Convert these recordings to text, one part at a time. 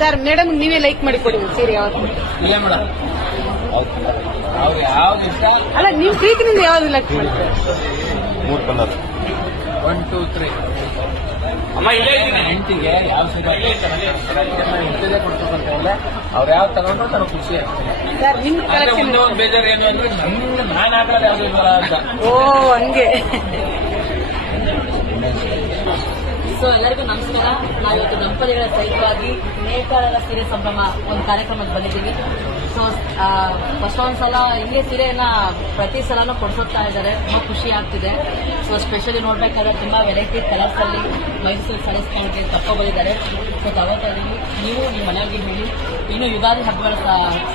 Sir madam ನೀವೇ like ಮಾಡಿ ಕೊಡಿ ಸೀರೆ ಯಾವ್ದು ಇಲ್ಲ ಮೇಡಮ್, ಅವ್ರು ಯಾವ್ದು ಇಷ್ಟ ಅಲ್ಲ ನೀವು ಪ್ರೀತಿನಿಂದ ಯಾವ್ದು ಲೈಕ್ ಮಾಡಿ 1 2 3 ಅಮ್ಮ ಇಲ್ಲೇ ಹೆಂಡತಿಗೆ ಯಾವ ಸೀರೆ ಹೆಂಡತಿಗೆ ಕೊಡ್ಬೇಕಂತ ಹೇಳಿ ಅವ್ರು ಯಾವ್ದು ತಗೊಂಡ್ರು ನನಗೆ ಖುಷಿ ಆಗ್ತದೆ. ಸರ್ ನಿಮ್ ಕಲೆಕ್ಷನ್ ಮುಂದೆ ಒಂದು ಬೇಜಾರು ಏನು ಅಂದ್ರೆ ನಾನು ಹಾಕೋದು ಯಾವ್ದು ಇಲ್ಲ ಅಂತ. ಓ ಹಂಗೆ. ಸೊ ಎಲ್ಲರಿಗೂ ನಮಸ್ಕಾರ. ನಾವಿವತ್ತು ದಂಪತಿಗಳ ಸಹಿತವಾಗಿ ನೇಕಾರರ ಸೀರೆ ಸಂಭ್ರಮ ಒಂದು ಕಾರ್ಯಕ್ರಮಕ್ಕೆ ಬಂದಿದ್ದೀವಿ. ಸೊ ಫಸ್ಟ್ ಒಂದ್ಸಲ ಹಿಂಗೆ ಸೀರೆಯನ್ನ ಪ್ರತಿ ಸಲನೂ ಕೊಡಿಸುತ್ತಾ ಇದ್ದಾರೆ, ತುಂಬಾ ಖುಷಿ ಆಗ್ತಿದೆ. ಸೊ ಸ್ಪೆಷಲಿ ನೋಡ್ಬೇಕಾದ್ರೆ ತುಂಬಾ ವೆರೈಟಿ ಕಲರ್ಸ್ ಅಲ್ಲಿ ಮೈಸೂರು ಸ್ಯಾರೀಸ್ ತಕ್ಕೊಬಂದಿದ್ದಾರೆ. ಸೊ ತಗೋತಾ ಇದೀವಿ. ನೀವು ನಿಮ್ಮ ಮನೆಯವರಿಗೆ ಹೇಳಿ, ಇನ್ನು ಯುಗಾದಿ ಹಬ್ಬಗಳ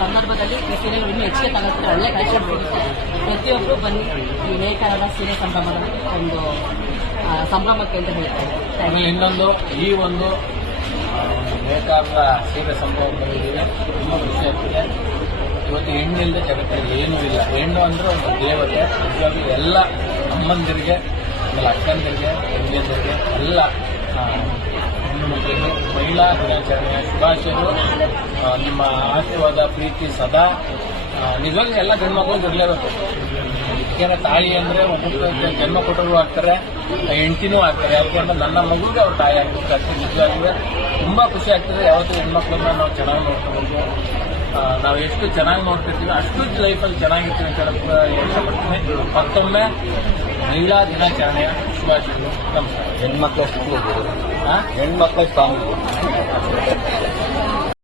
ಸಂದರ್ಭದಲ್ಲಿ ಈ ಸೀರೆಗಳು ಇನ್ನೂ ಹೆಚ್ಚಿಗೆ ತಗೋತಾರೆ, ಒಳ್ಳೆ ಕಲೆಕ್ಷನ್ ಸಿಗುತ್ತೆ. ಪ್ರತಿಯೊಬ್ಬರು ಬನ್ನಿ ಈ ನೇಕಾರರ ಸೀರೆ ಸಂಭ್ರಮದ ಒಂದು ಸಂಭ್ರಮಕ್ಕೆ ಅಂತ ಹೇಳ್ತಾರೆ. ಆಮೇಲೆ ಇನ್ನೊಂದು ಈ ಒಂದು ನೇಕಾರರ ಸೀರೆ ಸಂಭವ ಬಂದಿದ್ದೀವಿ, ತುಂಬ ಖುಷಿ ಆಗ್ತಿದೆ. ಇವತ್ತು ಹೆಣ್ಣು ಇಲ್ಲದೆ ಜಗತ್ತಲ್ಲಿ ಏನೂ ಇಲ್ಲ. ಹೆಣ್ಣು ಅಂದ್ರೆ ಒಂದು ದೇವತೆ. ನಿಜವಾಗ್ಲೂ ಎಲ್ಲ ಅಮ್ಮಂದಿರಿಗೆ, ಆಮೇಲೆ ಅಕ್ಕಂದಿರಿಗೆ, ತಂಗಿಯಂದಿರಿಗೆ ಎಲ್ಲ ಹೆಣ್ಣು ಮಕ್ಕಳಿಗೆ ಮಹಿಳಾ ದಿನಾಚರಣೆಯ ಶುಭಾಶಯಗಳು. ನಿಮ್ಮ ಆಶೀರ್ವಾದ ಪ್ರೀತಿ ಸದಾ ನಿಜವಾಗ್ಲೂ ಎಲ್ಲ ಗಂಡು ಮಕ್ಕಳು ಇರಲೇಬೇಕು. ಯಾಕೆಂದ್ರೆ ತಾಯಿ ಅಂದ್ರೆ ಒಬ್ಬೊಬ್ಬರು ಜನ್ಮ ಕೊಟ್ಟರು ಆಗ್ತಾರೆ, ಹೆಂಡತಿನೂ ಆಗ್ತಾರೆ. ಯಾಕೆಂದ್ರೆ ನನ್ನ ಮಗುಗೆ ಅವ್ರ ತಾಯಿ ಆಗ್ಬೇಕಾಗ್ತದೆ. ನಿಜವಾಗ್ಲೂ ತುಂಬಾ ಖುಷಿ ಆಗ್ತದೆ. ಯಾವತ್ತೂ ಹೆಣ್ಮಕ್ಳನ್ನ ನಾವು ಚೆನ್ನಾಗಿ ನೋಡ್ಕೋಬೇಕು. ನಾವು ಎಷ್ಟು ಚೆನ್ನಾಗಿ ನೋಡ್ತಿರ್ತೀವಿ ಅಷ್ಟು ಲೈಫಲ್ಲಿ ಚೆನ್ನಾಗಿರ್ತೀವಿ ಅಂತ ಹೇಳ್ಪಡ್ತೀನಿ. ಮತ್ತೊಮ್ಮೆ ಮಹಿಳಾ ದಿನಾಚರಣೆಯ ಶುಭಾಶಯಗಳು. ನಮಸ್ಕಾರ. ಹೆಣ್ಮಕ್ಳು ಹೆಣ್ಮಕ್ಳು